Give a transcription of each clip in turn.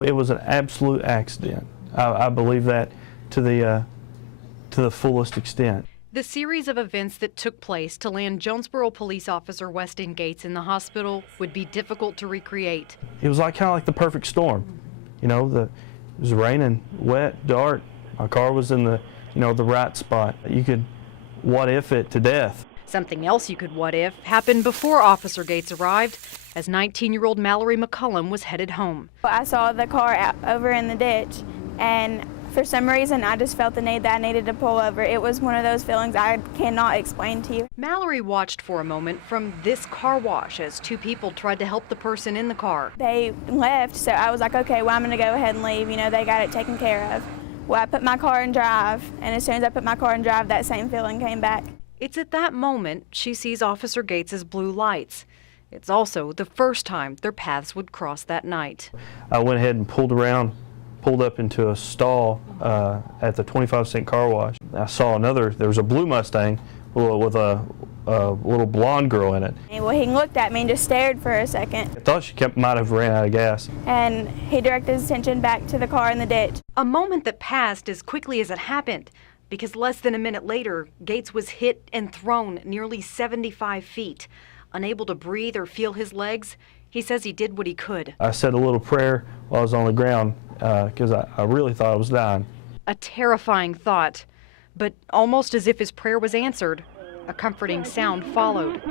It was an absolute accident. I believe that to the fullest extent. The series of events that took place to land Jonesboro police officer Weston Gates in the hospital would be difficult to recreate. It was kind of like the perfect storm. You know, it was raining, wet, dark. My car was in the right spot. You could what if it to death. Something else you could what if happened before Officer Gates arrived, as 19-year-old Mallorie McCullum was headed home. I saw the car out over in the ditch, and for some reason I just felt the need that I needed to pull over. It was one of those feelings I cannot explain to you. Mallorie watched for a moment from this car wash as two people tried to help the person in the car. They left, so I was like, okay, well, I'm going to go ahead and leave. You know, they got it taken care of. Well, I put my car in drive, and as soon as I put my car in drive, that same feeling came back. It's at that moment she sees Officer Gates's blue lights. It's also the first time their paths would cross that night. I went ahead and pulled up into a stall at the 25-cent car wash. I saw there was a blue Mustang with a little blonde girl in it. Well, he looked at me and just stared for a second. I thought she might have ran out of gas. And he directed his attention back to the car in the ditch. A moment that passed as quickly as it happened, because less than a minute later, Gates was hit and thrown nearly 75 feet. Unable to breathe or feel his legs, he says he did what he could. I said a little prayer while I was on the ground because I really thought I was dying. A terrifying thought, but almost as if his prayer was answered, a comforting sound followed.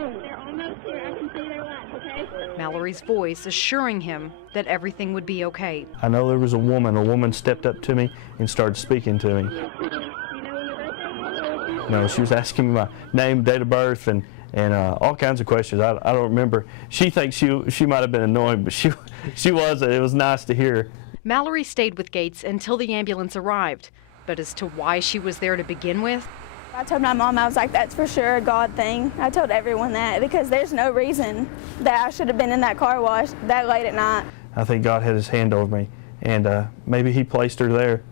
Mallorie's voice assuring him that everything would be okay. I know there was a woman stepped up to me and started speaking to me. She was asking me my name, date of birth, and all kinds of questions. I don't remember. She thinks she might have been annoying, but she wasn't. It was nice to hear. Mallorie stayed with Gates until the ambulance arrived, but as to why she was there to begin with, I told my mom, I was like, that's for sure a God thing. I told everyone that because there's no reason that I should have been in that car wash that late at night. I think God had his hand over me, and maybe he placed her there